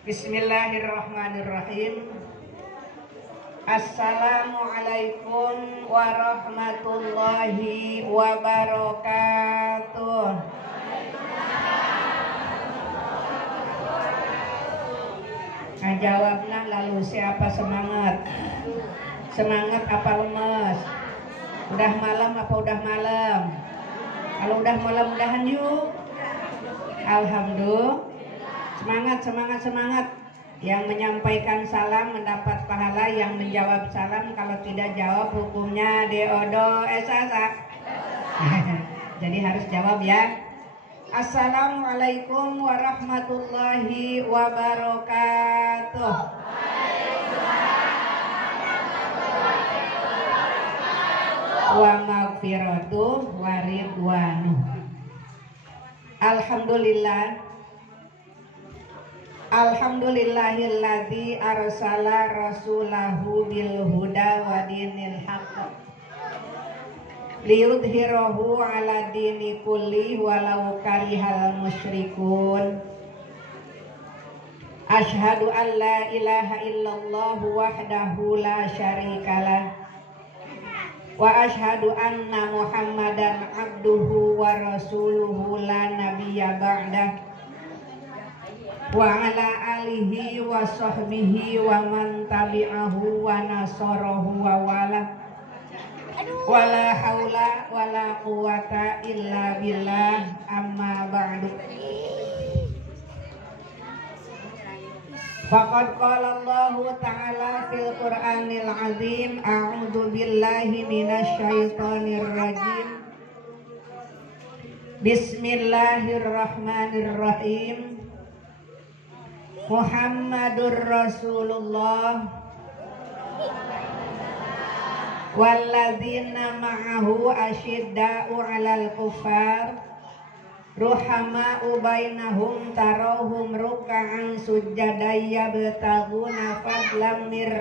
Bismillahirrahmanirrahim. Assalamualaikum warahmatullahi wabarakatuh. Nah, jawabnya lalu siapa semangat? Semangat apa lemes? Udah malam apa udah malam? Kalau udah malam-mudahan yuk. Alhamdulillah. Semangat. Yang menyampaikan salam mendapat pahala, yang menjawab salam kalau tidak jawab hukumnya deodo esasa. Jadi harus jawab ya. Assalamualaikum warahmatullahi wabarakatuh. Wa maghfiratuh wa ridwanuh. Alhamdulillah. Alhamdulillahilladzi arsala rasulahu bil huda wa dinil haqq liyudhhirahu ala dini kulli walau karihal musyrikun. Asyhadu an la ilaha illallah wahdahu la syarikalah wa asyhadu anna muhammadan abduhu wa rasuluhu la nabiyya ba'dah wa ala alihi wa sahbihi wa man tabi'ahu wa nasarahu wa wala wala haula wala quwata illa billah, amma ba'du. Faqad qala Allah ta'ala fil Qur'anil azim, a'udzu billahi minasy syaithanir rajim. Bismillahirrahmanirrahim. Muhammadur Rasulullah walladzina ma'ahu asyidda'u 'alal kuffar ruhama'u bainahum tarahum ruk'an sujjadan yabtaghuna fadlan mir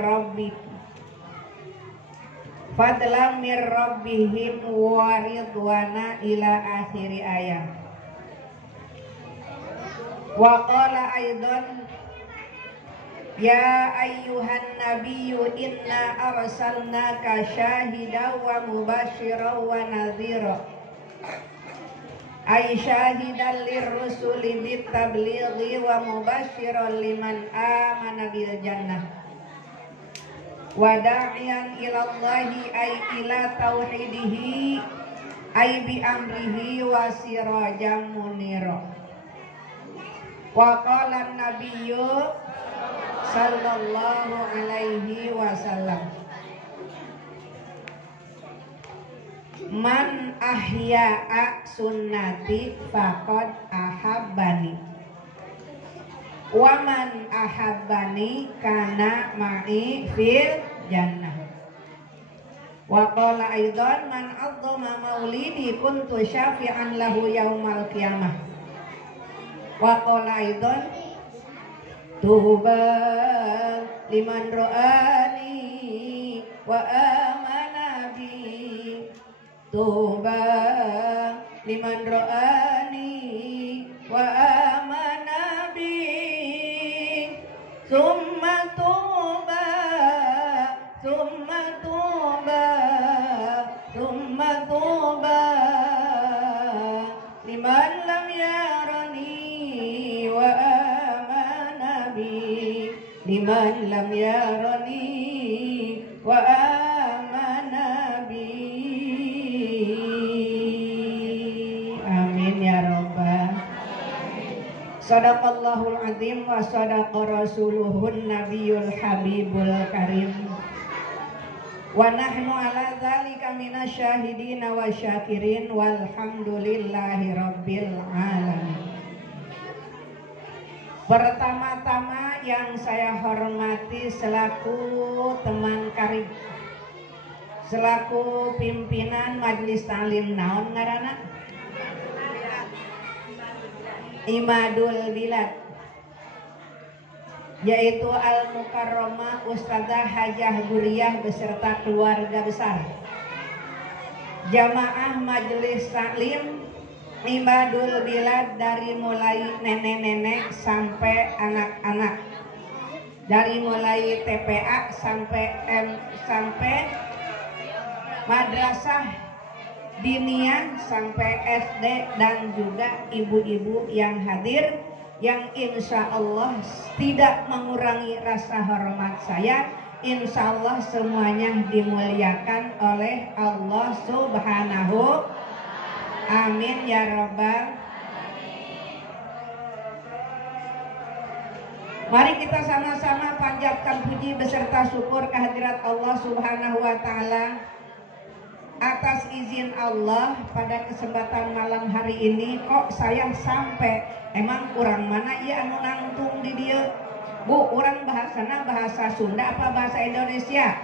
rabbihim wa ridwana ila akhir ayat. Wa qala aidan ya ayyuhan nabiyyu inna arsalnaka syahidan wa mubasysyiran wa nadhira ay syahidan lirrusuli bitablighi wa mubasysyiran liman amana bil jannah wa da'iyan ilallahi ay ila tauhidihi ay bi amrihi wa sirajan munira. Wa qala an-nabiyyu sallallahu alaihi wasallam man ahya'a sunnati faqad ahabbani wa man ahabbani kana ma'i fil jannah. Wa qala aidan man 'azzama maulidi kuntu syafi'an lahu yaumal qiyamah. Wa qala aidan tuba liman ra'ani wa amana bi tuba liman ra'ani wa amana bi summa tuba liman lam yarani wa amana bi liman lam yarani wa amana bi. Amin ya rabbal. Sadaqallahul azim wa sadaqa rasuluhun nabiyul habibul karim. Wa nahnu ala dzalika minasyahidin wa syakirin walhamdulillahi rabbil alamin. Pertama-tama yang saya hormati selaku teman karib, selaku pimpinan Majelis Ta'lim naon ngaranna? Imadul Bilad, yaitu Al-Mukarramah Ustadzah Hajah Guriyah beserta keluarga besar, jamaah Majelis Ta'lim Ibadul bilad dari mulai nenek-nenek sampai anak-anak, dari mulai TPA sampai madrasah diniyah sampai SD, dan juga ibu-ibu yang hadir, yang insya Allah tidak mengurangi rasa hormat saya. Insya Allah semuanya dimuliakan oleh Allah Subhanahu. Amin ya Rabbal. Mari kita sama-sama panjatkan puji beserta syukur kehadirat Allah Subhanahu wa Ta'ala. Atas izin Allah, pada kesempatan malam hari ini kok saya sampai, emang kurang mana ya anu nangtung di dia? Bu, orang bahasana bahasa Sunda apa bahasa Indonesia?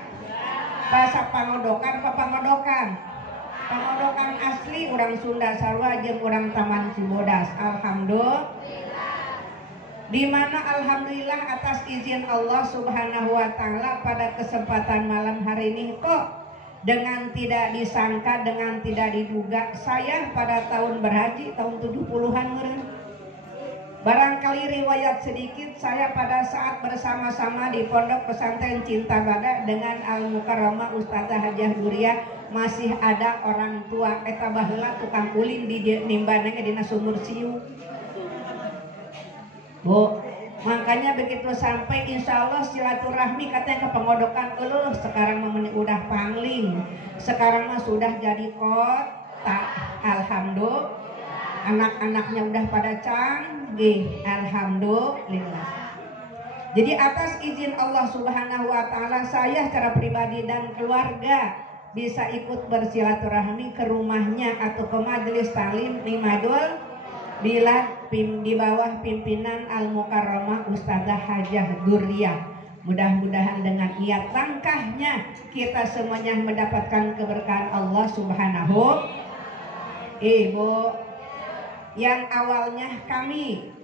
Bahasa Pangodokan apa Pangodokan? Pangodokan asli orang Sunda sarua jeung orang Taman Cibodas. Alhamdulillah. Di mana alhamdulillah atas izin Allah Subhanahu wa Ta'ala pada kesempatan malam hari ini kok dengan tidak disangka, dengan tidak diduga, saya pada tahun berhaji tahun 70-an meureun. Barangkali riwayat sedikit, saya pada saat bersama-sama di Pondok Pesantren Cinta Bada dengan Al-Mukarramah Ustazah Hajah Duria, masih ada orang tua eta baheula tukang ulin di nimbananya dina sumur siu. Bu, makanya begitu sampai insya Allah silaturahmi katanya ke Pengodokan dulu. Sekarang memang udah pangling, sekarang mah sudah jadi kota. Alhamdulillah, anak-anaknya udah pada canggih. Alhamdulillah. Jadi atas izin Allah Subhanahu wa Ta'ala, saya secara pribadi dan keluarga bisa ikut bersilaturahmi ke rumahnya atau ke majelis talim Nimadul bila di bawah pimpinan Al-Mukarramah Ustazah Hajah Duria. Mudah-mudahan dengan niat langkahnya kita semuanya mendapatkan keberkahan Allah Subhanahu. Ibu, yang awalnya kami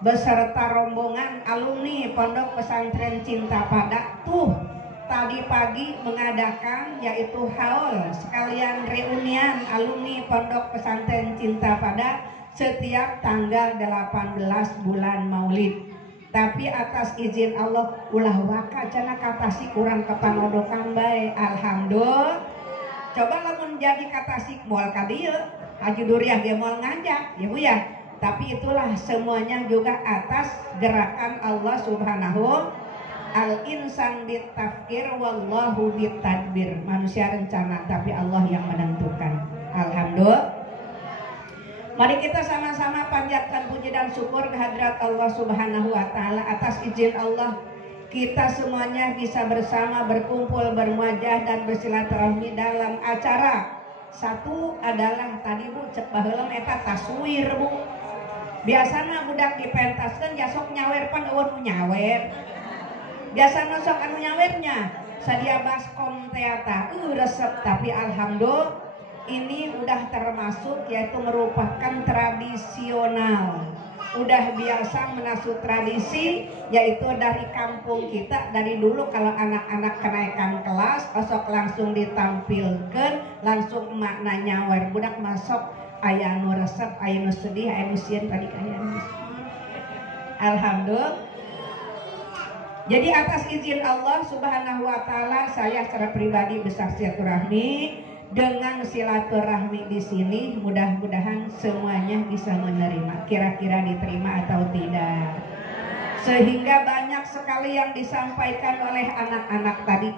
beserta rombongan alumni Pondok Pesantren Cinta Pada tuh tadi pagi mengadakan yaitu haul sekalian reunian alumni Pondok Pesantren Cinta Pada setiap tanggal 18 bulan Maulid. Tapi atas izin Allah ulah waka cenah katasi kurang ke Pangodokan bae. Alhamdulillah. Coba lamun jadi katasi moal ka dieu, Haji Duriah ge moal ngajak, ya Bu ya. Tapi itulah semuanya juga atas gerakan Allah Subhanahu. Al-insan bitafkir wallahu bitadbir. Manusia rencana tapi Allah yang menentukan. Alhamdulillah. Mari kita sama-sama panjatkan puji dan syukur kehadirat Allah Subhanahu wa Ta'ala. Atas izin Allah kita semuanya bisa bersama berkumpul, bermuajah dan bersilaturahmi dalam acara. Satu adalah tadi Bu cek baheula eta taswir Bu. Biasana budak dipentaskeun jasok nyawer pan eueun nu nyawer. Biasana sok anu nyawernya sadia baskom teh eta resep, tapi alhamdulillah ini udah termasuk yaitu merupakan tradisional. Udah biasa menasut tradisi yaitu dari kampung kita dari dulu. Kalau anak-anak kenaikan kelas osok langsung ditampilkan, langsung makna nyawer budak masuk aya anu resep, aya nu sedih, aya nu sieun tadi aya anu. Alhamdulillah. Jadi atas izin Allah Subhanahu wa Ta'ala saya secara pribadi besar silaturahmi. Dengan silaturahmi di sini mudah-mudahan semuanya bisa menerima. Kira-kira diterima atau tidak? Sehingga banyak sekali yang disampaikan oleh anak-anak tadi.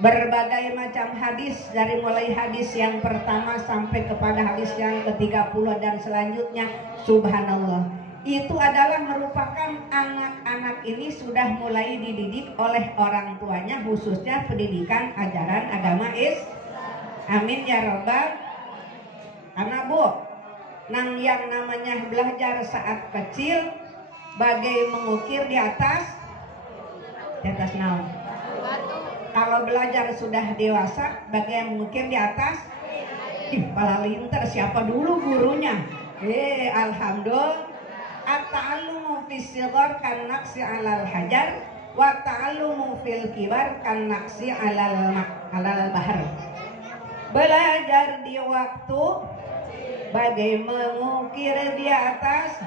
Berbagai macam hadis, dari mulai hadis yang pertama sampai kepada hadis yang ke-30 dan selanjutnya. Subhanallah. Itu adalah merupakan anak-anak ini sudah mulai dididik oleh orang tuanya, khususnya pendidikan ajaran agama Islam. Amin ya Rabbal. Karena Bu, nang yang namanya belajar saat kecil bagai mengukir di atas naon. Kalau belajar sudah dewasa bagai mengukir di atas. Pala linter siapa dulu gurunya? Alhamdulillah. At-ta'allumu fis sighar kan naqsi 'alal hajar wa ta'allumu fil kibar kan naqsi 'alal bahr. Belajar di waktu bagai mengukir di atas,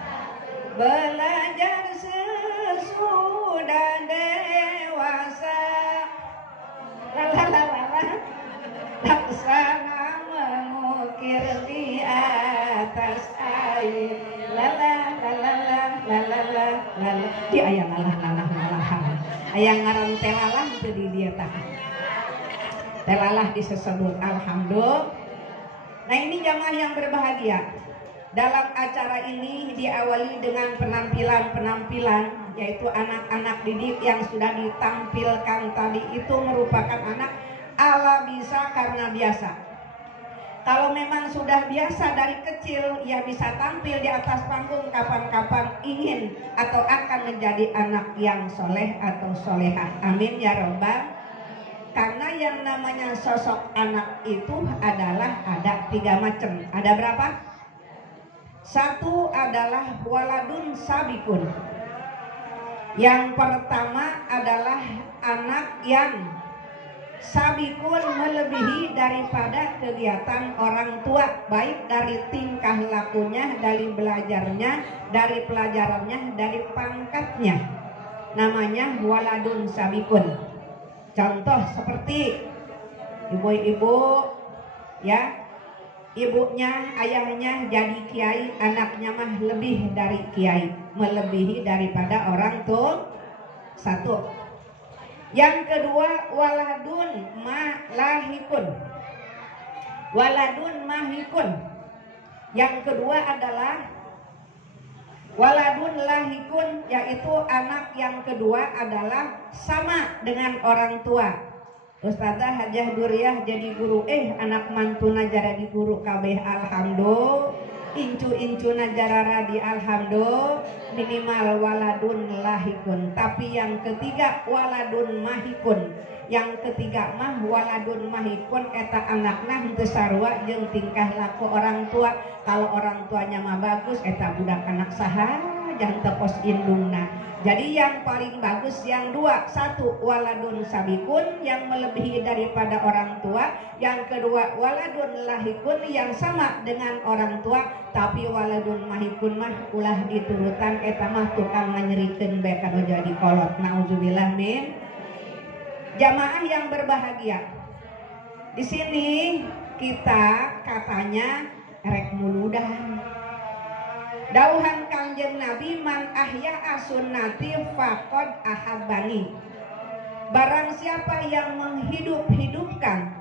belajar sesudah dewasa. Laksana mengukir di atas air. Di aya lalah. Aya ngaran telalah teu di dieu tah. Telalah disebut alhamdulillah. Nah, ini jamaah yang berbahagia. Dalam acara ini diawali dengan penampilan-penampilan, yaitu anak-anak didik yang sudah ditampilkan tadi itu merupakan anak ala bisa karena biasa. Kalau memang sudah biasa dari kecil, ya bisa tampil di atas panggung kapan-kapan ingin atau akan menjadi anak yang soleh atau solehah. Amin ya robbal. Karena yang namanya sosok anak itu adalah ada 3 macam. Ada berapa? 1 adalah waladun sabikun. Yang pertama adalah anak yang sabikun, melebihi daripada kegiatan orang tua, baik dari tingkah lakunya, dari belajarnya, dari pelajarannya, dari pangkatnya. Namanya waladun sabikun. Contoh seperti ibu-ibu, ya, ibunya, ayahnya jadi kiai, anaknya mah lebih dari kiai, melebihi daripada orang tua. 1. Yang kedua, waladun mahikun. Waladun mahikun. Yang kedua adalah waladun lahikun, yaitu anak yang kedua adalah sama dengan orang tua. Ustazah Hajah Duriah jadi guru, anak mantuna jadi guru kabeh alhamdulillah, incu najarara di alhamdulillah, minimal waladun lahikun. Tapi yang ketiga waladun mahikun. Yang ketiga mah waladun mahikun, eta anakna henteu sarua jeung tingkah laku orang tua. Kalau orang tuanya mah bagus, eta budak anak saha jangan tepos indungna. Jadi yang paling bagus yang 2. 1 waladun sabikun, yang melebihi daripada orang tua. Yang kedua waladun lahikun, yang sama dengan orang tua. Tapi waladun mahikun mah ulah diturutan, eta mah tukang nganyerikeun bae kanu jadi kolot. Nauzubillah min. Jamaah yang berbahagia, di sini kita katanya rek muludan. Dauhan Kangjeng Nabi, man ahya as-sunnati faqad ahabbani. Barang siapa yang menghidup-hidupkan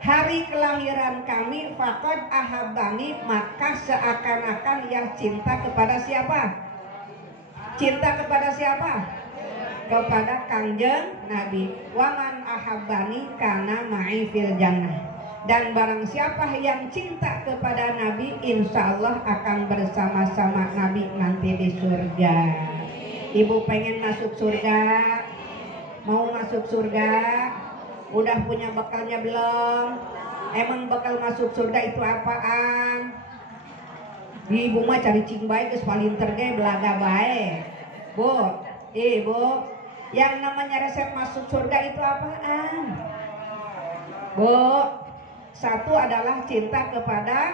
hari kelahiran kami, faqad ahabbani, maka seakan-akan ia cinta kepada siapa? Cinta kepada siapa? Kepada Kangjeng Nabi. Waman ahabbani kana ma'i fil jannah. Dan barang siapa yang cinta kepada Nabi, insya Allah akan bersama-sama Nabi nanti di surga. Ibu pengen masuk surga? Mau masuk surga? Udah punya bekalnya belum? Emang bekal masuk surga itu apaan? Ibu mah cari cing bae geus palinter ge belaga bae. Bu, Ibu, yang namanya resep masuk surga itu apaan? Bu, 1 adalah cinta kepada,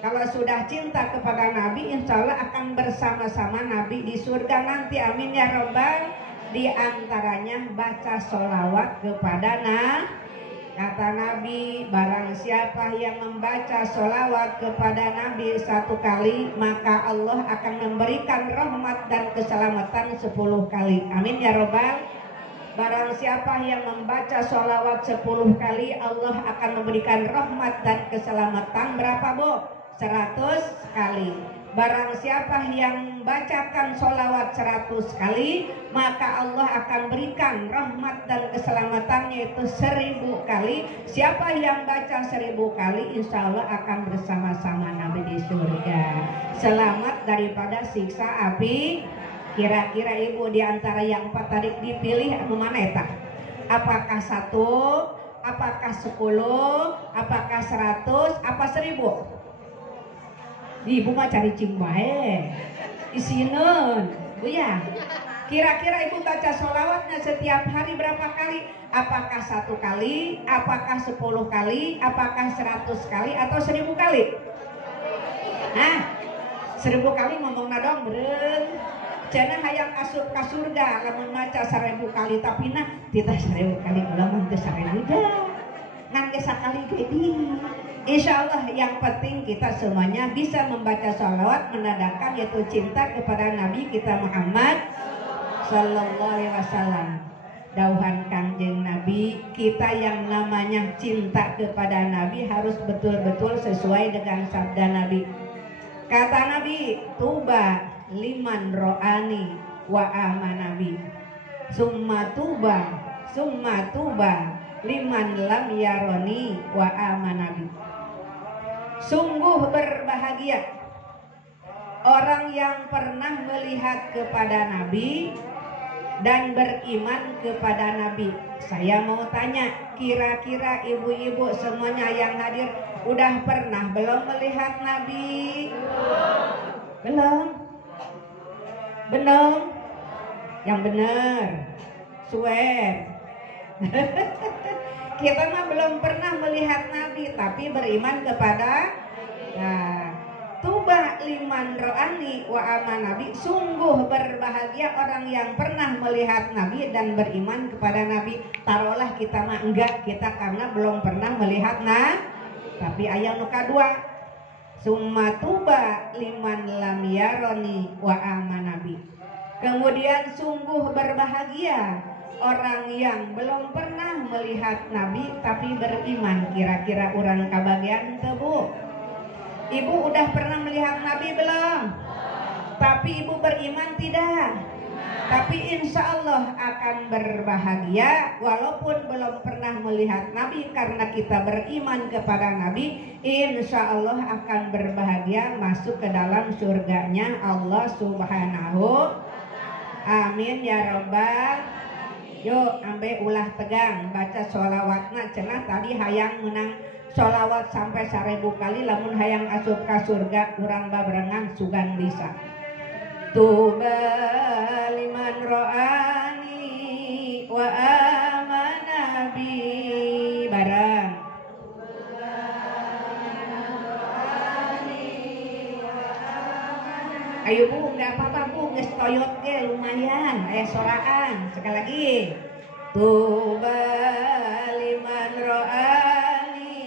kalau sudah cinta kepada Nabi, insya Allah akan bersama-sama Nabi di surga nanti. Amin ya robbal. Di antaranya baca sholawat kepada Nabi. Kata Nabi, barang siapa yang membaca sholawat kepada Nabi 1 kali, maka Allah akan memberikan rahmat dan keselamatan 10 kali. Amin ya robbal. Barang siapa yang membaca sholawat 10 kali, Allah akan memberikan rahmat dan keselamatan berapa, Bu? 100 kali. Barang siapa yang membacakan sholawat 100 kali, maka Allah akan berikan rahmat dan keselamatannya itu 1000 kali. Siapa yang baca 1000 kali, insya Allah akan bersama-sama Nabi di surga, selamat daripada siksa api. Kira-kira Ibu diantara yang 4 tadi dipilih anu mana eta? Apakah 1, apakah 10, apakah 100, apa 1000? Ibu mah cari cing bae. Isineun, Bu ya. Kira-kira Ibu baca sholawatnya setiap hari berapa kali? Apakah 1 kali, apakah 10 kali, apakah 100 kali, atau 1000 kali? Nah, 1000 kali ngomong dong beren. Cenah hayang asup ka surga lamun maca 1000 kali tapi nah tita 1000 kali ulang teh 1000 dah. Ngan ge sakali gede. Insya Allah yang penting kita semuanya bisa membaca sholawat menandakan yaitu cinta kepada Nabi kita Muhammad Sallallahu Alaihi Wasallam. Dauhan Kangjeng Nabi, kita yang namanya cinta kepada Nabi harus betul-betul sesuai dengan sabda Nabi. Kata Nabi, tuba liman ro'ani wa amanabi. Summa tuba liman lam yaroni wa amanabi. Sungguh berbahagia orang yang pernah melihat kepada Nabi dan beriman kepada Nabi. Saya mau tanya, kira-kira ibu-ibu semuanya yang hadir udah pernah belum melihat Nabi? Belum? Yang benar swear. Kita mah belum pernah melihat Nabi tapi beriman kepada tuba liman ro'ani wa amanabi. Sungguh berbahagia orang yang pernah melihat Nabi dan beriman kepada Nabi. Taruhlah kita mah enggak, kita karena belum pernah melihat tapi ayat nuka 2 summa tuba liman lam yaroni wa amanabi. Kemudian sungguh berbahagia orang yang belum pernah melihat Nabi tapi beriman. Kira-kira orang kabagian teu Bu? Ibu udah pernah melihat Nabi belum? Tapi ibu beriman tidak? Tapi insya Allah akan berbahagia walaupun belum pernah melihat Nabi. Karena kita beriman kepada Nabi, insya Allah akan berbahagia masuk ke dalam surganya Allah Subhanahu. Amin ya Rabbal. Yuk ambe ulah tegang baca sholawatna. Cenah tadi hayang menang sholawat sampai 1000 kali. Lamun hayang asup ka surga urang babarengan sugan bisa. Tuba liman ro'ani wa amanabi barang. Ayo Bu, nggak apa-apa Bu, geus toyot ge lumayan, soraan. Sekali lagi. Tuba liman ro'ani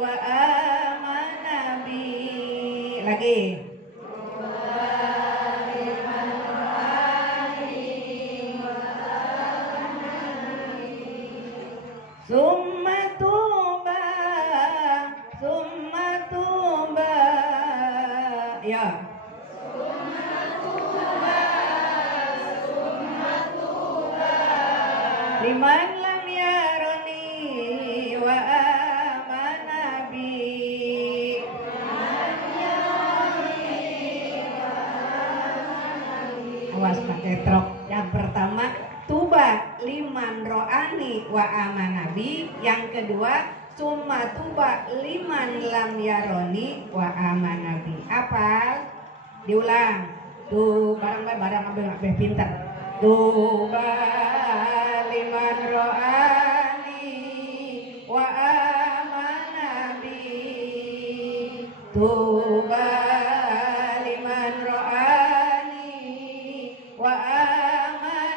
wa amanabi. Lagi. Summa tuba ya. Liman lam yaroni wa amanabi. Awas pakai trok. Yang pertama tuba liman ro'ani wa amanabi. Yang kedua summa tuba liman lam yaroni wa amanabi. Apal? Diulang. Tuh barang abang pinter. Tuba liman ro'ani wa amanabi. Tuba liman ro'ani wa amanabi.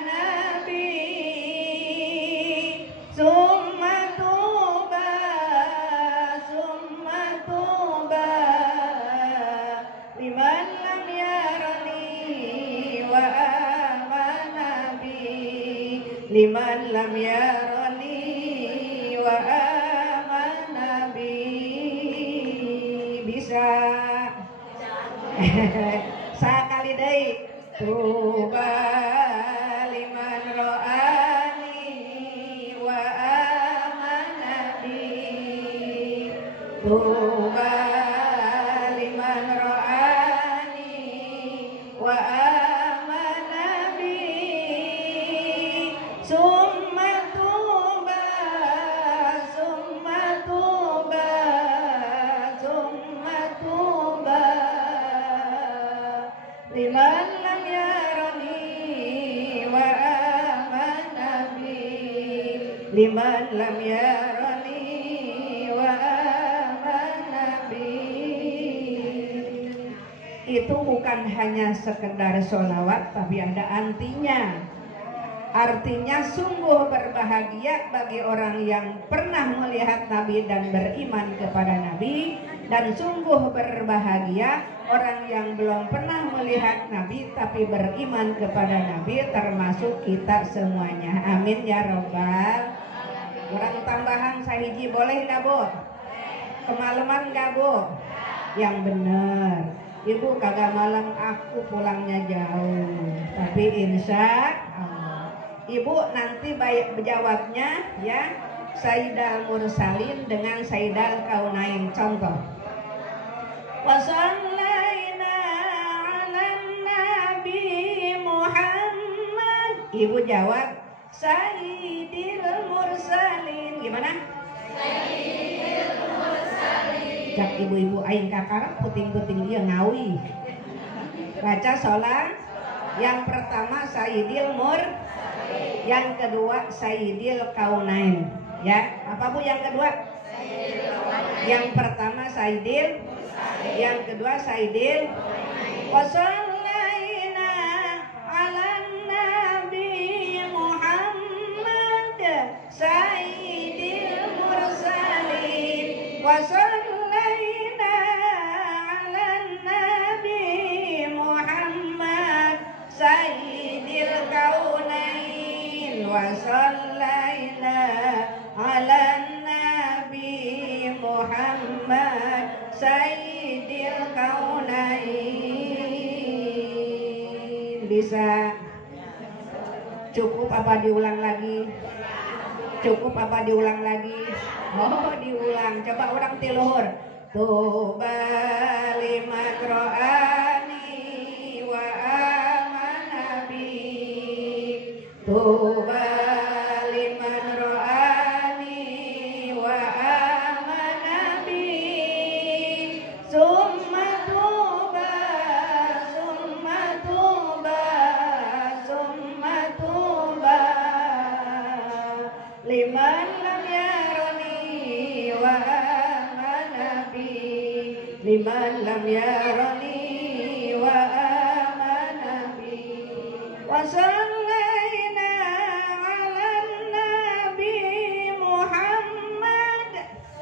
Summa tuba liman lam yarani wa amanabi. Liman lam yarani wa amanabi. Bisa sakali deui. Tuba liman ro'ani wa amanabi. Tuba liman ro'ani wa amanabi. Summa tuba liman lam yarani wa amanabi. Liman lam yarani wa amanabi. itu bukan hanya sekedar sholawat, tapi ada artinya. Artinya sungguh berbahagia bagi orang yang pernah melihat Nabi dan beriman kepada Nabi, dan sungguh berbahagia orang yang belum pernah melihat Nabi tapi beriman kepada Nabi, termasuk kita semuanya. Amin ya robbal. Kurang tambahan sahiji boleh nggak Bu? Kemalaman nggak Bu? Yang benar. Ibu kagak malam, aku pulangnya jauh, tapi insya Allah Ibu nanti jawabnya ya Sayyidal Mursalin dengan Sayyidal Kaunain. Contoh, wasallaina ala Nabi Muhammad. Ibu jawab Sayyidil Mursalin. Gimana? Sayyidil Mursalin. Cak ibu-ibu aing kakak puting-puting dia ngawi. Baca sholat. Yang pertama Sayyidil Mursalin, yang kedua Sayyidil Kaunain. Ya, apa Bu yang kedua? Yang pertama Sayyidil, yang kedua Sayyidil. Wasallaina ala Nabi Muhammad Sayyidil Mursalin. Wasallaina ala Nabi Muhammad Sayyidil Kaunain. Wasallaina ala Nabi Muhammad Sayyidil Kaunain. Bisa? Cukup apa diulang lagi? Cukup apa diulang lagi? Oh diulang. Coba orang tiluhur. Tuba liman ro'ani wa amana bi. Tuba liman ro'ani wa amana bi. Summa tuba, summa tuba, summa tuba liman lam yarani wa amana bi. Liman lam yarani wa amana bi. Wa sallaina ala Nabi Muhammad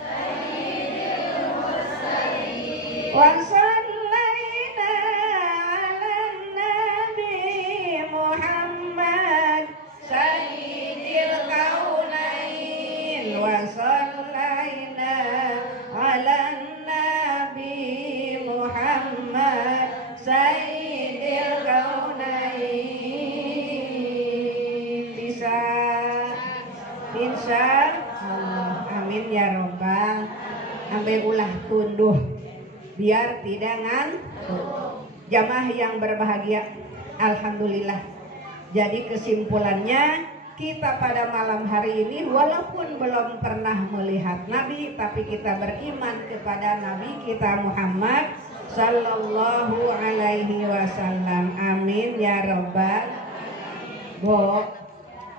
Sayyidil Mursalin. Wa sallaina ala Nabi Muhammad Sayyidil Kaunain. Wa sallaina ala Nabi Muhammad Sayyidil Kaunain. Bisa? Insya Allah. Amin ya robbal. Sampai ulah tunduh biar tidak ngantuk. Jamaah yang berbahagia, alhamdulillah. Jadi kesimpulannya, kita pada malam hari ini walaupun belum pernah melihat Nabi, tapi kita beriman kepada Nabi kita Muhammad Sallallahu Alaihi Wasallam. Amin ya robbal. Bu,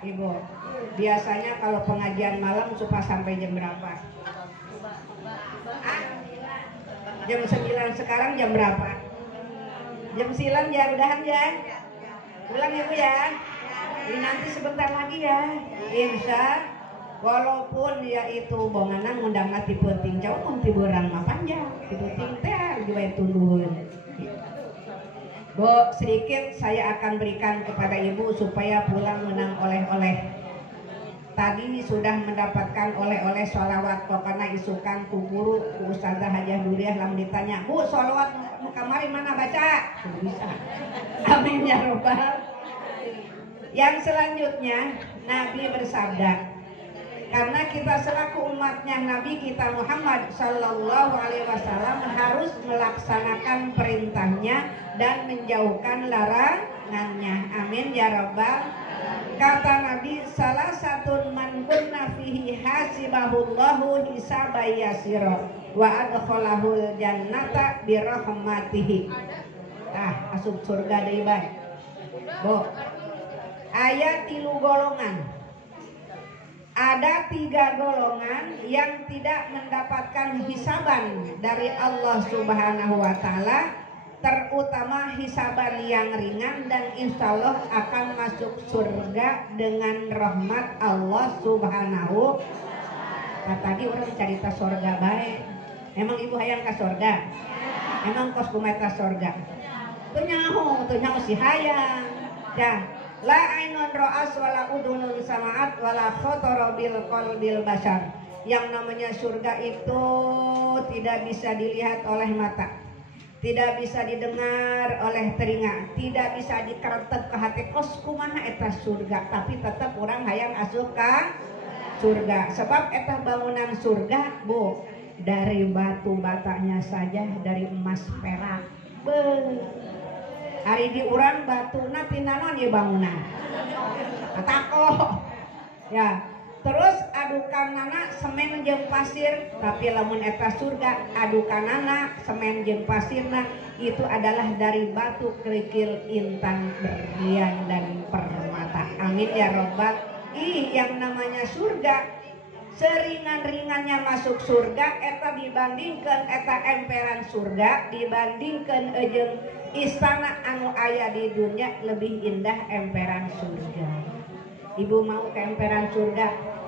Ibu, biasanya kalau pengajian malam suka sampai jam berapa? Jam 9. Sekarang jam berapa? Jam 9 ya, udahan ya. Pulang ya Bu ya. Ini nanti sebentar lagi ya. Insya walaupun ya itu bonganan undang mati penting jauh pun tiburan mah panjang. Penting teh juga tundun. Bu, sedikit saya akan berikan kepada Ibu supaya pulang menang oleh-oleh. Tadi sudah mendapatkan oleh-oleh sholawat kok, karena isukan ku guru ku Ustazah Hajah Duriah lamun ditanya, Bu sholawat kamari mana baca? Bisa. Amin ya robbal. Yang selanjutnya Nabi bersabda, karena kita selaku umatnya Nabi kita Muhammad Sallallahu Alaihi Wasallam harus melaksanakan perintahnya dan menjauhkan larangannya. Amin ya robbal. Kata Nabi, salah satu man kunna fihi hasibahullahu hisabai yasira wa adkhalahul jannata birahmatihi. Asup surga deui bae. Bu, aya 3 golongan. Ada 3 golongan yang tidak mendapatkan hisaban dari Allah Subhanahu wa taala terutama hisaban yang ringan, dan insya Allah akan masuk surga dengan rahmat Allah Subhanahu. Nah, tadi orang cerita surga baik. Emang ibu hayang ke surga? Emang kos kumeta surga? Tunyaho si hayang. Ya, la ainun ra'as wala udunun sama'at wala khotara bil qalbil bashar. Yang namanya surga itu tidak bisa dilihat oleh mata, tidak bisa didengar oleh telinga, tidak bisa dikeretep ke hati. Kos kumaha eta surga, tapi tetap orang hayang asup ka surga. Sebab eta bangunan surga, Bu, dari batu batanya saja dari emas perak. Hari di urang batuna tina naon ieu bangunan? Atako. Ya. Terus adukanana semen jeung pasir, tapi lamun eta surga adukanana semen jeung pasirna itu adalah dari batu kerikil, intan, berlian dan permata. Amin ya robbal. Yang namanya surga, seringan-ringannya masuk surga eta dibandingkan eta emperan surga, dibandingkan jeung istana anu aya di dunia lebih indah emperan surga. Ibu mau ke emperan surga?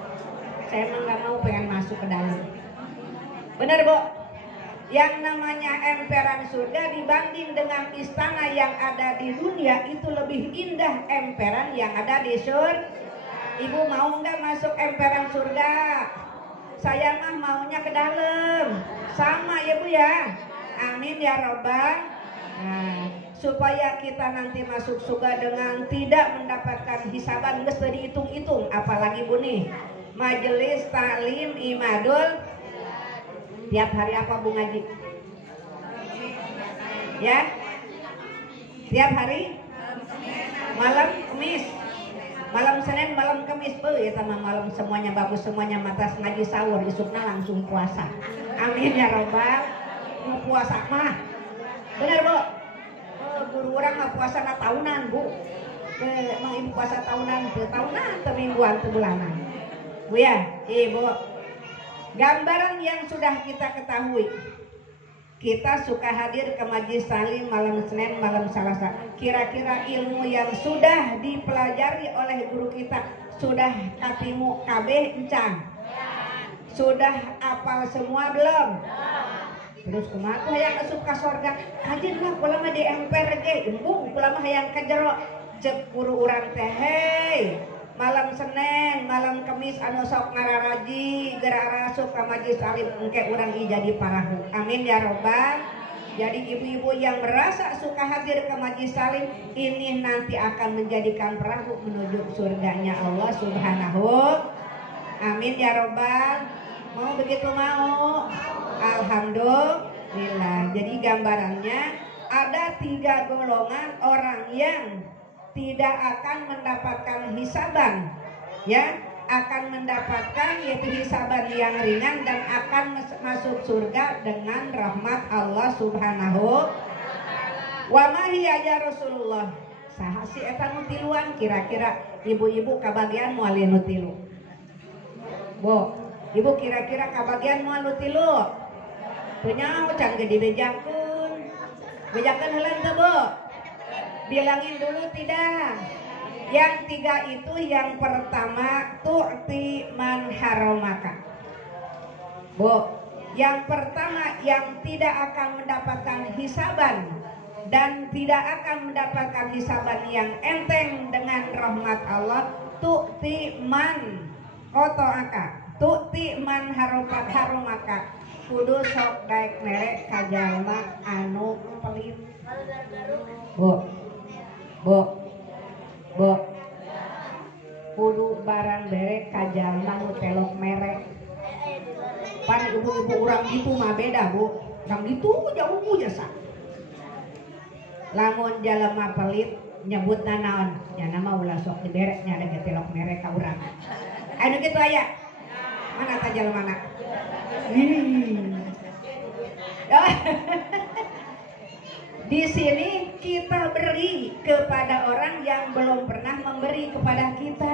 Saya emang gak mau, pengen masuk ke dalam. Bener, Bu? Yang namanya emperan surga dibanding dengan istana yang ada di dunia itu lebih indah emperan yang ada di surga. Ibu mau nggak masuk emperan surga? Saya mah maunya ke dalam. Sama ya Bu ya. Amin ya robbal. Nah, supaya kita nanti masuk surga dengan tidak mendapatkan hisaban, geus teu dihitung-hitung. Apalagi Bu nih, majelis taklim imadul tiap hari apa Bu ngaji? Ya? Tiap hari? Malam Kamis. Malam Senin, malam Kamis, ya sama malam semuanya bagus, semuanya matas ngaji sahur, isukna langsung puasa. Amin ya robbal. Mau puasa mah, bener Bu? Guru orang mah puasa na tahunan Bu. Emang ibu puasa tahunan, tahunan, mingguan, bulanan. Bu ya, Ibu. Gambaran yang sudah kita ketahui. Kita suka hadir ke majlis taklim malam Senin, malam Selasa. Kira-kira ilmu yang sudah dipelajari oleh guru kita sudah katimu kabeh encang? Sudah apal semua belum? Terus kumaha tuh hayang asup ka sorga? Kajin lah kula mah di emper ge, embung kula mah hayang ka jero. Cek guru urang teh, hei, malam Senin, malam Kamis anu sok ngararaji geura asup ka majlis taklim engke urang ieu jadi parahu. Amin ya robbal. Jadi ibu-ibu yang merasa suka hadir ke majlis taklim ini nanti akan menjadikan perahu menuju surganya Allah Subhanahu. Amin ya robbal. Mau begitu mau? Alhamdulillah. Jadi gambarannya ada 3 golongan orang yang tidak akan mendapatkan hisaban, ya, akan mendapatkan yaitu hisaban yang ringan dan akan masuk surga dengan rahmat Allah Subhanahu. Wa ma hiya ya Rasulullah. Saha si eta nu tiluan kira-kira ibu-ibu kabagian moal nu tilu? Bu, ibu kira-kira kabagian moal nu tilu? Punya can gede bejakeun. Bejakeun heulan teu, Bu? Bilangin dulu tidak. Yang 3 itu yang pertama tu'ti man haramaka. Bu, yang pertama yang tidak akan mendapatkan hisaban dan tidak akan mendapatkan hisaban yang enteng dengan rahmat Allah, tu'ti man qata'aka. Tu'ti man haramaka. Kudu sok daek merek ka jalma anu pelit. Bu, kudu barang derek ka jalma nu telok merek. Pan ibu-ibu urang gitu mah beda Bu. Urang gitu jauh jasa. Lamun jalma pelit nyebutna naon? Ya nama ulah sok dibereknya ada telok merek ka urang. Anu kitu aya. Mana ta jalmana? Di sini kita beri kepada orang yang belum pernah memberi kepada kita.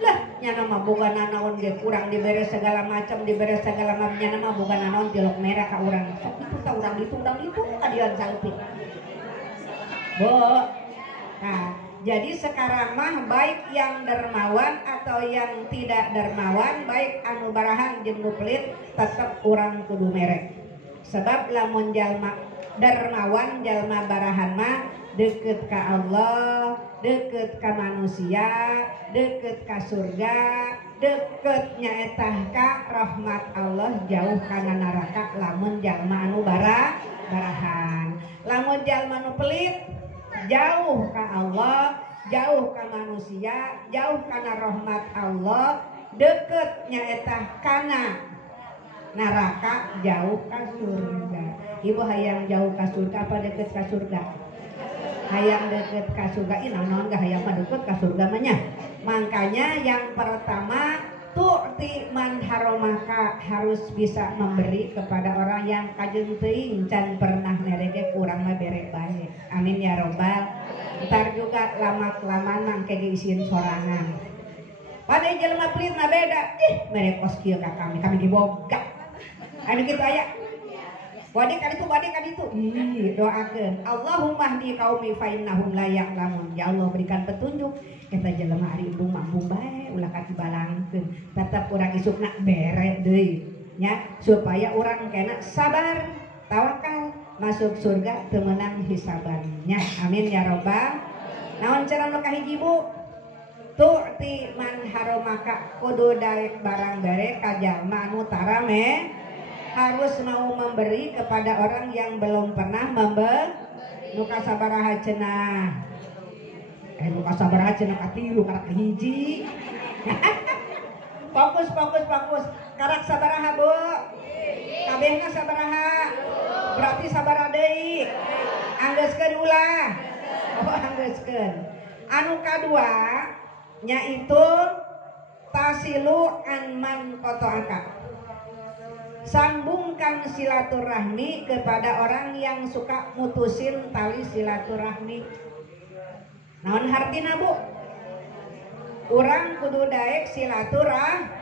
Lah nyana mah boga nanaon ge kurang dibere segala macam dibere segala macam nyana mah boga nanaon tilok merah ka urang sok itu ka urang ditu kadian saleutik bo. Nah jadi sekarang mah baik yang dermawan atau yang tidak dermawan, baik anu barahan jeung nu pelit tetep urang kudu mere. Sebab lamun jalma dermawan jalma barahan mah deket ka Allah, deket ka manusia, deket ka surga, deket nyaetah ka rahmat Allah, jauh kana neraka lamun jalma anu barahan. Lamun jalma anu pelit jauh ka Allah, jauh ka manusia, jauh kana rahmat Allah, deket nyaetah kana neraka, jauh ka surga. Ibu hayang jauh ka surga apa deket ka surga? Hayang deket ka surga, naon gak hayang mah deket ka surga mah nya. Makanya yang pertama tu'ti man haromaka, harus bisa memberi kepada orang yang kajeng teuing can pernah merege kurang mah bere bae. Amin ya robbal. Ntar juga lama-kelamaan mangke diisiin sorangan. Pada jelema pelit mah beda. Mere kos kieu ka kami diboga. Anu kitu aya. Wadi kan itu doakeun Allahumma hdi qaumi fa innahum la ya'lamun. Ya Allah berikan petunjuk eta jelema ari ibu mampu bae ulah katibalangkeun tetep urang isukna bere deui nya supaya urang kena sabar tawakal masuk surga teu meunang hisabannya. Amin ya robbal. Naon cara nu kahiji Bu? Tu'ti man haromaka, kudu daek barang bere ka jalma anu tarame, harus mau memberi kepada orang yang belum pernah memberi. Nuka sabaraha cenah nuka sabaraha cenah katilu karak hiji. fokus karak sabaraha Bu? Kabehna sabaraha? Berarti sabaraha deui? Anggeuskeun ulah. Anggeuskeun. Anu kadua nyaitu tasilu anman qata'aka, sambungkan silaturahmi kepada orang yang suka mutusin tali silaturahmi. Naon hartina Bu? Urang kudu daek silaturahmi.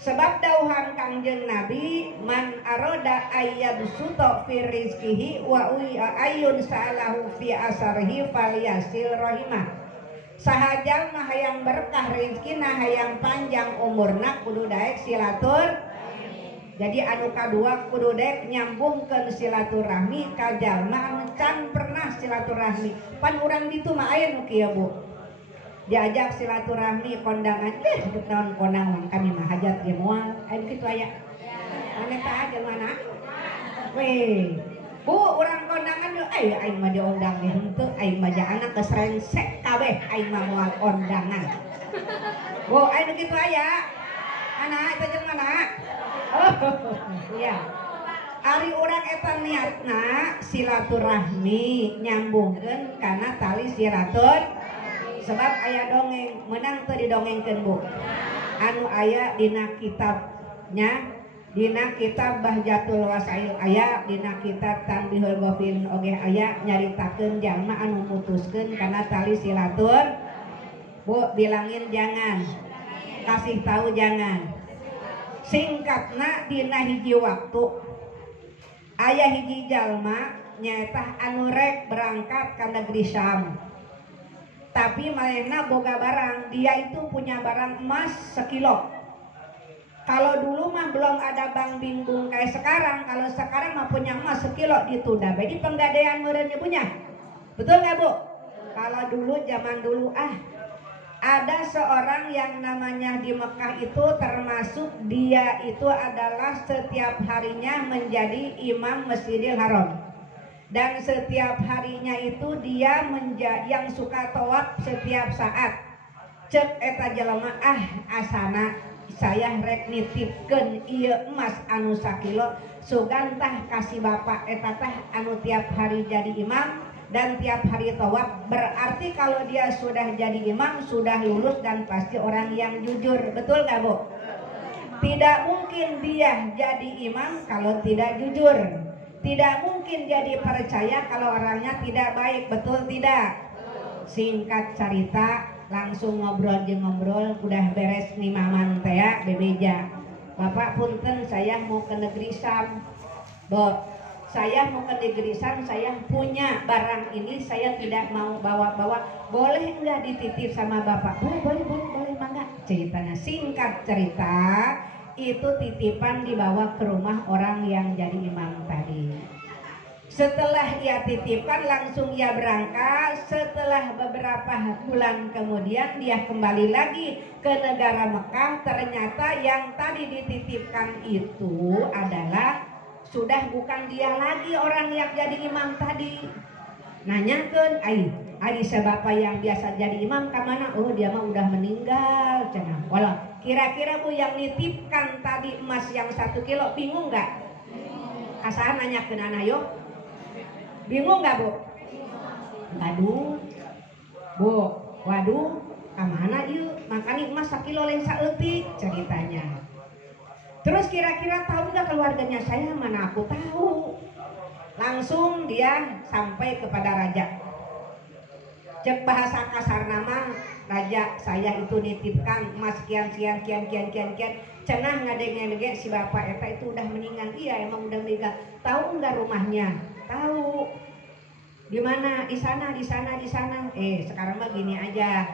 Sebab dauhan Kangjeng Nabi, man aroda ayyabsuta fi rizqihi wa ayyun sa'alahu fi asarihi falyasil rahimah. Sahajal mah hayang berkah rezekina, hayang panjang umurna, kudu daek silatur. Jadi anu kadua kudu dek nyambungkeun silaturahmi ka jalma anu can pernah silaturahmi. Pan urang ditu mah aya nu kieu Bu. Diajak silaturahmi kondangan, naon kondangan kami mah hajat ge moal. Aya kitu aya. Ane tah aja mana? Weh. Bu, urang kondangan yo aing mah diundang ge henteu, aing mah anak geus rengsek kabeh, aing mah moal kondangan. Bu, aya kitu aya. Anak eta jeung mana? Oh iya. Ari urang eta niatna silaturahmi nyambungkeun kana tali silatur. Sebab aya dongeng menang teu didongengkeun Bu. Anu aya dina kitabnya, dina kitab Bahjatul Wasail aya, dina kitab Tanbihul Ghafilin oge aya nyaritakeun jalma anu mutuskeun kana tali silatur. Bu, bilangin jangan. Kasih tahu jangan. Singkatna dina hiji waktu aya hiji jalma nyaeta anu rek berangkat ka negeri Syam, tapi manehna boga barang. Dia itu punya barang emas 1 kilo. Kalau dulu mah belum ada bank bingung kayak sekarang. Kalau sekarang mah punya emas 1 kilo ditunda bae di penggadean meureun punya. Betul nggak Bu? Kalau dulu zaman dulu ada seorang yang namanya di Mekah itu, termasuk dia itu adalah setiap harinya menjadi imam Masjidil Haram. Dan setiap harinya itu dia yang suka tawaf setiap saat. Cek eta jelema asana saya rek nitipkeun ieu emas anu 1 kilo sugantah kasih bapak eta teh anu tiap hari jadi imam dan tiap hari tawaf. Berarti kalau dia sudah jadi imam, sudah lulus dan pasti orang yang jujur. Betul gak Bu? Tidak mungkin dia jadi imam kalau tidak jujur. Tidak mungkin jadi percaya kalau orangnya tidak baik. Betul tidak? Singkat cerita, langsung ngobrol jeung ngobrol, udah beres nih mamang teh ya bebeja. Bapak punten, saya mau ke negeri Sam. Saya mau ke negeri Sam, saya punya barang ini, saya tidak mau bawa-bawa. Boleh enggak dititip sama Bapak? Boleh, mangga. Ceritanya singkat cerita, itu titipan dibawa ke rumah orang yang jadi imam tadi. Setelah ia titipkan langsung ia berangkat. Setelah beberapa bulan kemudian dia kembali lagi ke negara Mekah. Ternyata yang tadi dititipkan itu adalah sudah bukan dia lagi orang yang jadi imam tadi. Nanyakan, Adi sebapa yang biasa jadi imam kemana? Oh dia mah udah meninggal. Cenah. Walau kira-kira Bu yang nitipkan tadi emas yang 1 kilo bingung nggak? Kasar nanya ke anak yuk. Bingung nggak Bu? Waduh, Bu, waduh, kemana yuk? Makanya emas 1 kilo lain saeutik ceritanya. Terus kira-kira tahu nggak keluarganya saya? Mana aku tahu. Langsung dia sampai kepada raja. Cek bahasa kasar nama, raja saya itu nitipkan emas kian. Cenah ngadenge si bapak eta itu udah meninggal. Iya emang udah meninggal. Tahu nggak rumahnya? Tahu. Di mana? Di sana. Sekarang mah gini aja.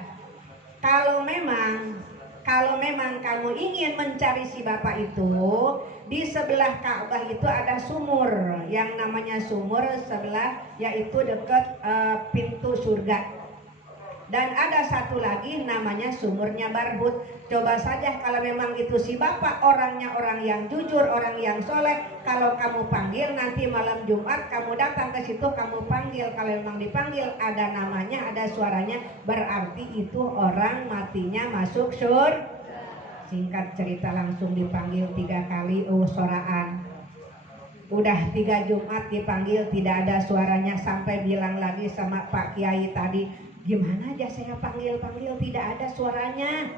Kalau memang kamu ingin mencari si bapak itu, di sebelah Ka'bah itu ada sumur. Yang namanya sumur sebelah yaitu dekat pintu surga. Dan ada satu lagi namanya sumurnya Barhut. Coba saja kalau memang itu si bapak orangnya orang yang jujur, orang yang soleh. Kalau kamu panggil nanti malam Jumat kamu datang ke situ kamu panggil. Kalau memang dipanggil ada namanya, ada suaranya, berarti itu orang matinya masuk surga. Singkat cerita langsung dipanggil 3 kali soraan. Udah 3 Jumat dipanggil tidak ada suaranya, sampai bilang lagi sama Pak Kiai tadi, gimana aja saya panggil tidak ada suaranya.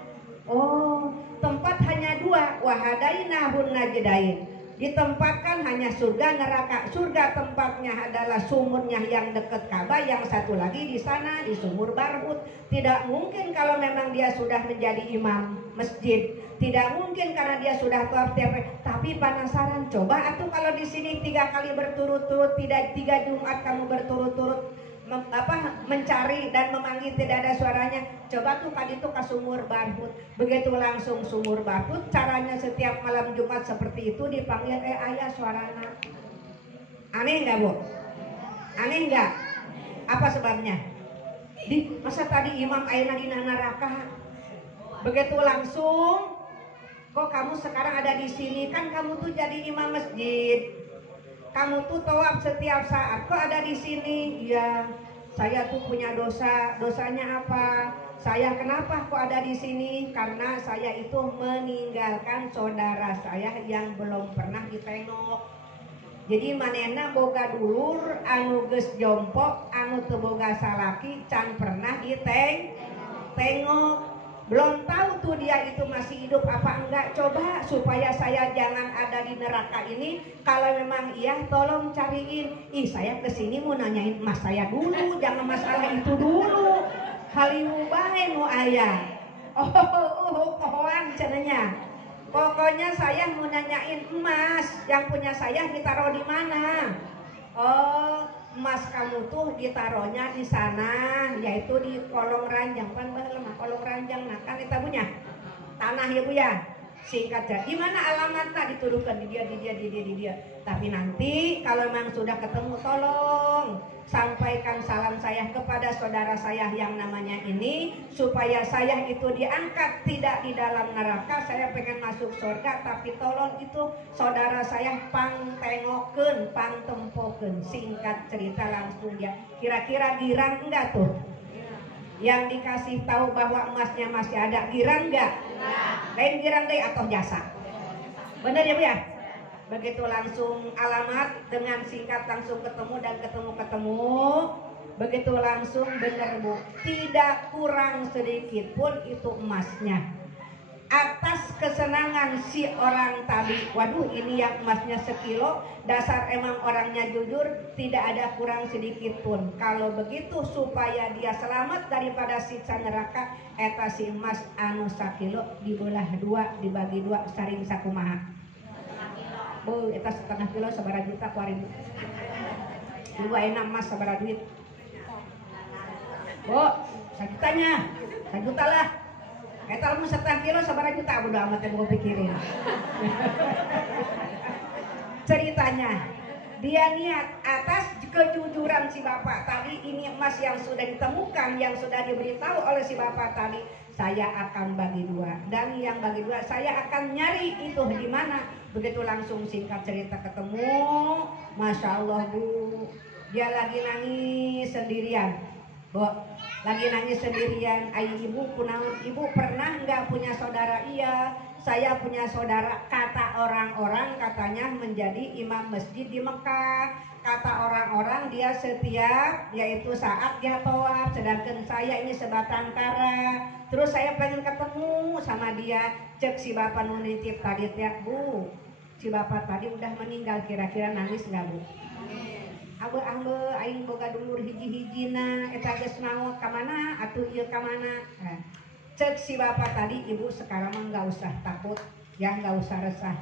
Oh, tempat hanya 2, wahadainahun najdain. Ditempatkan hanya surga neraka. Surga tempatnya adalah sumurnya yang dekat Ka'bah, yang satu lagi di sana di sumur Barhut. Tidak mungkin kalau memang dia sudah menjadi imam masjid. Tidak mungkin karena dia sudah tawaf tiap hari. Tapi penasaran, coba atuh kalau di sini 3 kali berturut-turut, tidak 3 Jumat kamu berturut-turut mencari dan memanggil tidak ada suaranya. Coba tuh tadi tuh ke sumur Barhut. Begitu langsung sumur Barhut, caranya setiap malam Jumat seperti itu dipanggil ayah suarana. Aneh nggak Bu? Aneh nggak? Apa sebabnya? Masa tadi imam ayeuna dina neraka? Begitu langsung, kok kamu sekarang ada di sini? Kan kamu tuh jadi imam masjid. Kamu tuh tawaf setiap saat, kok ada di sini? Ya, saya tuh punya dosa. Dosanya apa? Saya kenapa kok ada di sini? Karena saya itu meninggalkan saudara saya yang belum pernah ditengok. Jadi manena boga dulur anu geus jompo, anu teu boga salaki, can pernah ditengok. Belum tahu tuh dia itu masih hidup apa enggak. Coba supaya saya jangan ada di neraka ini, kalau memang iya tolong cariin. Saya kesini mau nanyain emas saya dulu, jangan masalah itu dulu. Halimu bae nu aya. Pohoan cenanya. Pokoknya saya mau nanyain emas yang punya saya ditaruh di mana. Oh, emas kamu tuh ditaruhnya di sana, yaitu di kolong ranjang. Pan baheula mah kolong ranjang, nah kan eta punya tanah ya Bu ya. Singkat aja, di mana alamatnya dituduhkan di dia. Tapi nanti kalau memang sudah ketemu, tolong sampaikan salam saya kepada saudara saya yang namanya ini, supaya saya itu diangkat tidak di dalam neraka. Saya pengen masuk surga, tapi tolong itu saudara saya pangtengokeun, pangtempokeun. Singkat cerita langsung dia, kira-kira girang enggak tuh? Yang dikasih tahu bahwa emasnya masih ada, girang enggak? Lain girang deh atau jasa? Bener ya Bu ya? Begitu langsung alamat dengan singkat langsung ketemu dan ketemu. Begitu langsung bener Bu, tidak kurang sedikit pun itu emasnya. atas kesenangan si orang tadi. Waduh, ini yang emasnya sekilo, dasar emang orangnya jujur, tidak ada kurang sedikit pun. Kalau begitu supaya dia selamat daripada siksa neraka, eta si emas anu sakilo dibelah dua, dibagi dua, saring sakumaha. Oh, eta setengah kilo sabaraha juta kuarin. Ibu enak emas sabaraha duit? Oh, sajutanya, sajuta lah. Eta lamun setengah kilo sabaraha juta, bodo amat yang gue pikirin. Ceritanya, dia niat atas kejujuran si bapak tadi, ini emas yang sudah ditemukan, yang sudah diberitahu oleh si bapak tadi, saya akan bagi dua, dan yang bagi dua saya akan nyari itu di mana. Begitu langsung singkat cerita ketemu, masya Allah bu, dia lagi nangis sendirian, bu. Lagi nangis sendirian. Ayo ibu kunaon, ibu pernah nggak punya saudara? Iya, saya punya saudara. Kata orang-orang katanya menjadi imam masjid di Mekah. Kata orang-orang dia setiap yaitu saat dia tawaf, sedangkan saya ini sebatang kara. Terus saya pengen ketemu sama dia. Cek si bapak nitip tadi ya bu, si bapak tadi udah meninggal, kira-kira nangis nggak bu? Ambe aing boga dulur hiji-hijina eta geus naon ka mana atuh ieu ka mana. Cek si bapak tadi, ibu sekarang mah enggak usah takut, ya enggak usah resah.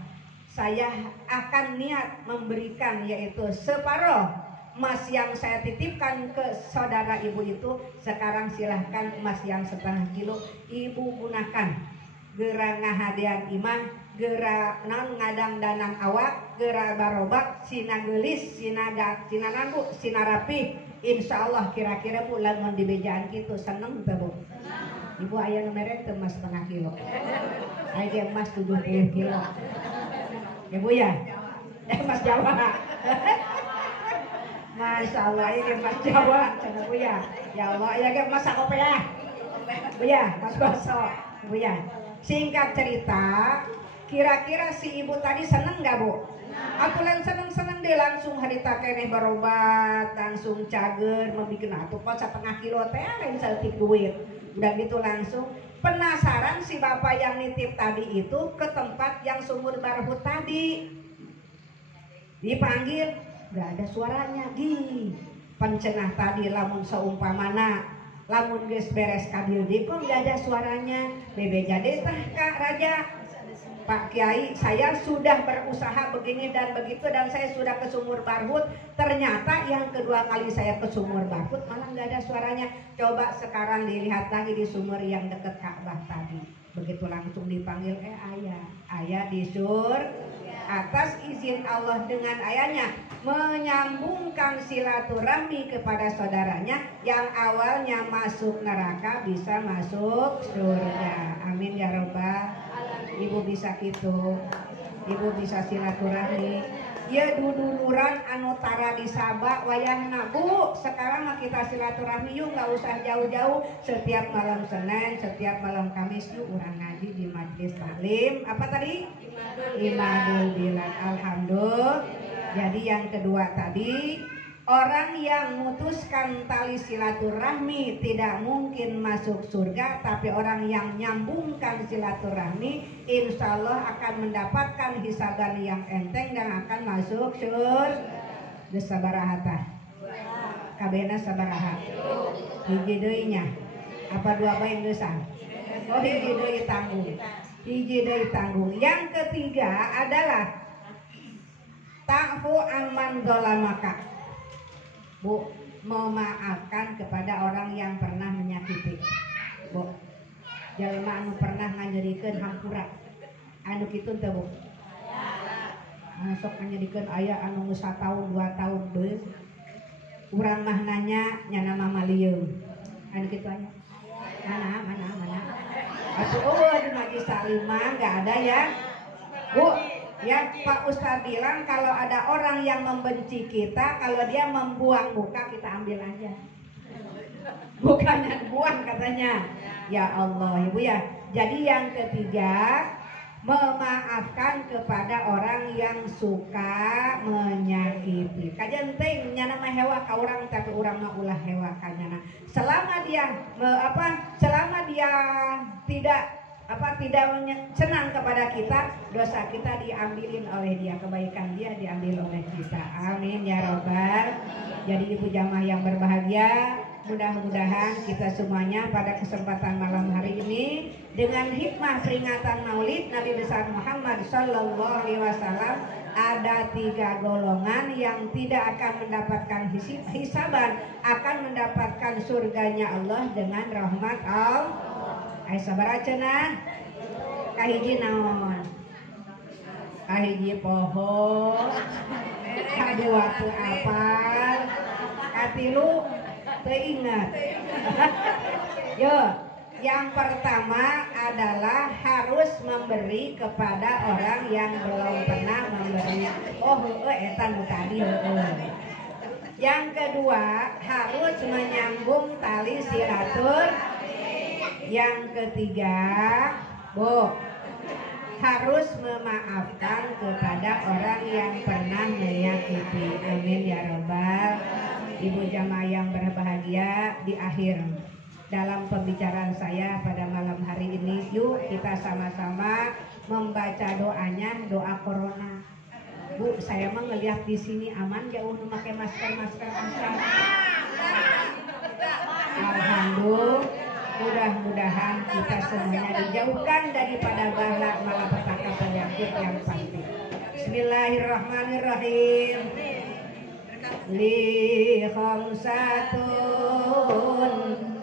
Saya akan niat memberikan yaitu separuh emas yang saya titipkan ke saudara ibu itu. Sekarang silahkan emas yang setengah kilo ibu gunakan geura ngahadian imah, geura naon ngadang danang awak, geura barobak, sina geulis, sina nandu, sina rapi. Insyaallah kira-kira bu lamun dibejaan kitu seneng teu bu? Ibu aya nu mere teu emas setengah kilo. Aya ge emas 70 kilo. Ibu ya? Emas Jawa. Masya Allah, ini emas Jawa, cenah bu ya. Ya Allah, aya ge emas sakopeah. Bu ya, emas baso. Bu ya. Singkat cerita, kira-kira si ibu tadi seneng gak bu? Aku lain seneng-seneng deh, langsung harita keneh berobat, langsung cager, membikin atuh pot setengah kilo teh lain setik duit. Udah gitu langsung penasaran si bapak yang nitip tadi itu ke tempat yang sumur barhut tadi. Dipanggil, gak ada suaranya. Di pencenah tadi lamun seumpamana lamun geus beres kadir di kok gak ada suaranya. Bebe jadi tah Kak Raja, Pak Kiai, saya sudah berusaha begini dan begitu dan saya sudah ke sumur barhut. Ternyata yang kedua kali saya ke sumur barhut malah gak ada suaranya. Coba sekarang dilihat lagi di sumur yang deket Ka'bah tadi. Begitu langsung dipanggil, ayah di sur. Atas izin Allah dengan ayahnya menyambungkan silaturahmi kepada saudaranya yang awalnya masuk neraka bisa masuk surga. Amin ya robbal. Ibu bisa gitu, ibu bisa silaturahmi. Ya duduluran anu tara di Sabak wayahna bu. Sekarang mah kita silaturahmi yuk, nggak usah jauh-jauh. Setiap malam Senin, setiap malam Kamis yuk urang ngaji di majelis taklim. Apa tadi? Imadul Bilad. Alhamdulillah. Jadi yang kedua tadi, orang yang memutuskan tali silaturahmi tidak mungkin masuk surga, tapi orang yang nyambungkan silaturahmi insya Allah akan mendapatkan hisaban yang enteng dan akan masuk surga. Geus sabaraha tah? Kabehna sabaraha? Hiji deui nya. Apa dua bae geusan? Oh hiji deui tanggung. Hiji deui tanggung. Yang ketiga adalah ta'fu amman zalamaka. Bu, memaafkan kepada orang yang pernah menyakiti. Bu, jelema anu pernah nganyerikeun hampura. Anu kitu teh bu? Sok nganyerikeun aya anu geus 1 tahun 2 tahun deui. Urang mah nanya nya nama malieum. Anu kitu aya. Mana? Atuh di majelis taklim mah enggak ada ya. Bu, ya Pak Ustadz bilang kalau ada orang yang membenci kita, kalau dia membuang muka kita ambil aja. Bukannya buang katanya. Ya Allah ibu ya. Jadi yang ketiga, memaafkan kepada orang yang suka menyakiti. Kajenting nya nama hewa ka urang tapi urang mah ulah hewa ka nyana. Selama dia selama dia tidak tidak senang kepada kita, dosa kita diambilin oleh dia, kebaikan dia diambil oleh kita. Amin ya robbal. Jadi ibu jamaah yang berbahagia, mudah-mudahan kita semuanya pada kesempatan malam hari ini dengan hikmah peringatan Maulid Nabi besar Muhammad Sallallahu Alaihi Wasallam, ada 3 golongan yang tidak akan mendapatkan hisaban, akan mendapatkan surganya Allah dengan rahmat Allah. Ayo sabar aja nah. Kahiji naon? Kahiji pohon. Kadua teu apal. Katilu teu ingat. Yo, yang pertama adalah harus memberi kepada orang yang belum pernah memberi. Oh, eta nu tadi heueuh. Yang kedua, harus menyambung tali silaturahmi. Yang ketiga, harus memaafkan kepada orang yang pernah menyakiti. Amin ya robbal. Ibu jamaah yang berbahagia, di akhir dalam pembicaraan saya pada malam hari ini, yuk kita sama-sama membaca doanya, doa corona. Bu, saya mah ngelihat di sini aman jauh memakai masker asal. Alhamdulillah. Mudah-mudahan kita semuanya dijauhkan daripada bala malapetaka penyakit yang pasti. Bismillahirrahmanirrahim. Li khamsatun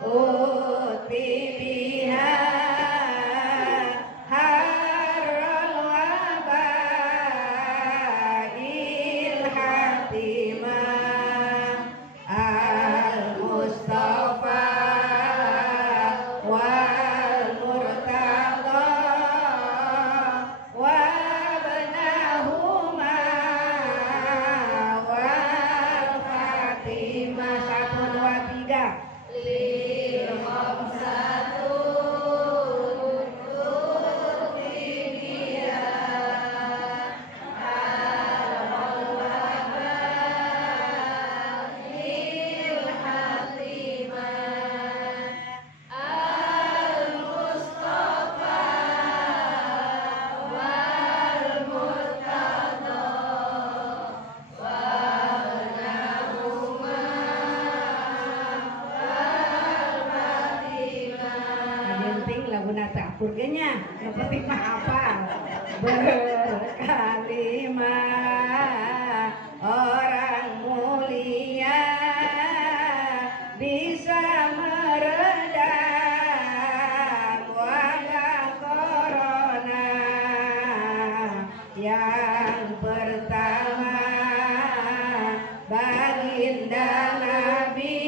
uti biha harral wabail hatimah al-Mustafa surganya seperti apa berkalimah orang mulia bisa meredam wabah corona. Yang pertama baginda Nabi,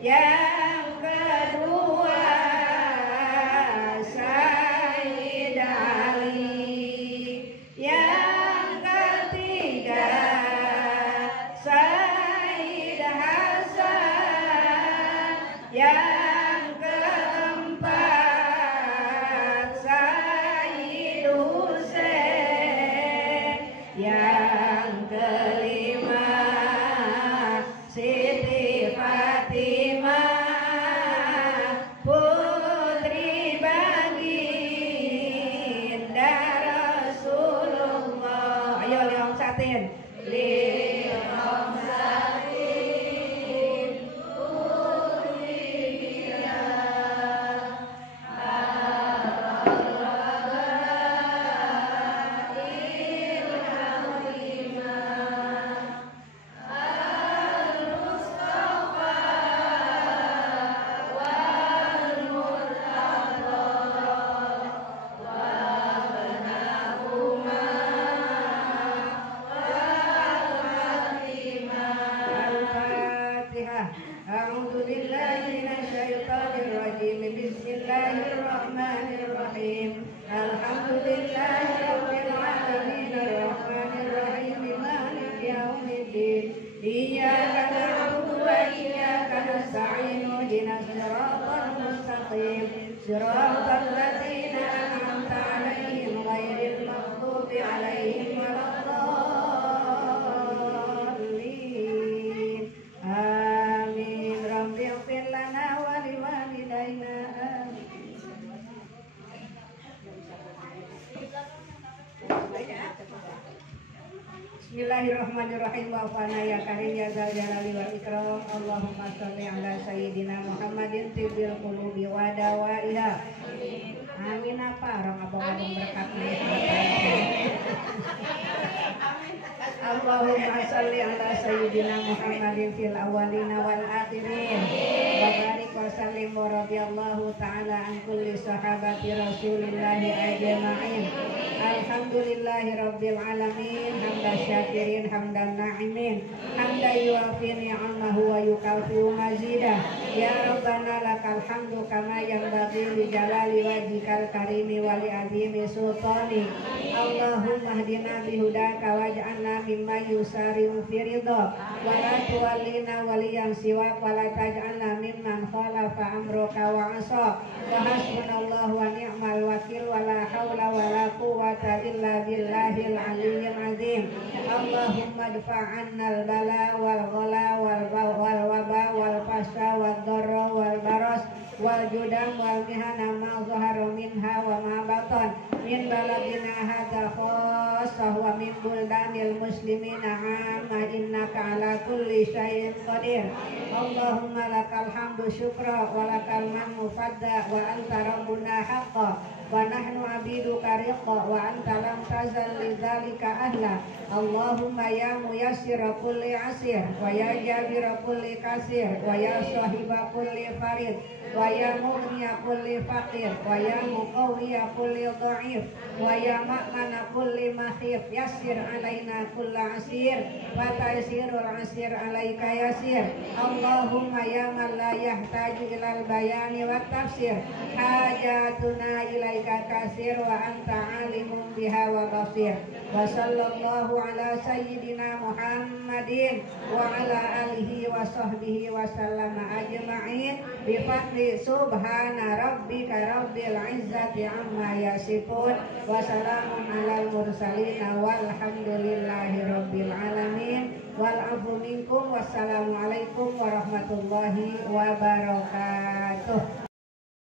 yang kedua Bismillahirrahmanirrahim. Wa'afana ya karim ya zal jalali wal ikram. Allahumma sholli ala sayyidina Muhammadin tibbil qulubi wa dawaiha. Amin apa orang abang berkatnya. Allahumma sholli ala sayyidina Muhammadin fil awwalina wal akhirin. Wa barik wa sallim wa radhiyallahu ta'ala an kulli sahabati Rasulillahi ajma'in. Alhamdulillahi rabbil alamin. Hamdan syakirin hamdan na'imin. Hamdan yuafi ni'amahu wa yukafi'u mazidah. Ya Rabbana lakal hamdu kama yanbaghi li jalali wajhikal karimi wa li azimi sultani. Allahumma hdina bihudaka waj'alna mimman yusari'u fi ridha wa la tuwallina waliyan siwak wa la taj'alna mimman khalafa amruka wa asa. Wa hasbunallahu wa ni'mal wakil wa la hawla wa la quwwata illa billahil aliyyil azim. Allahumma dfa'anna al-bala wal ghala wal waba wal fasha wal dharra wal baras wal judam wal mihana ma zahara minha wa ma batan min baladina hadza khassah wa min buldanil muslimina amma innaka ala kulli syai'in qadir. Allahumma lakal hamdu syukra wa lakal mannu fadda wa anta rabbuna haqqan wa nahnu abiduka riqqa wa anta lam tazal lidzalika ahla. Allahumma ya muyassir kulli asir wa ya jabir kulli kasir wa ya sahiba kulli farid wa ya mughniya kulli faqir wa ya muqawwiya kulli dha'if wa ya ma'mana kulli makhif. Yassir alaina kulla asir wa taysirul asir alaika yasir. Allahumma ya man la yahtaju ilal bayani wat tafsir hajatuna ilaika kasir wa anta alimun biha wa basir. Wa sallallahu ala sayyidina Muhammadin wa ala alihi wa sahbihi wa sallama ajma'in bi fadli subhana rabbika rabbil izzati amma yasifun wa salamun alal mursalin walhamdulillahi rabbil alamin. Wal afu minkum wassalamu alaikum warahmatullahi wabarakatuh.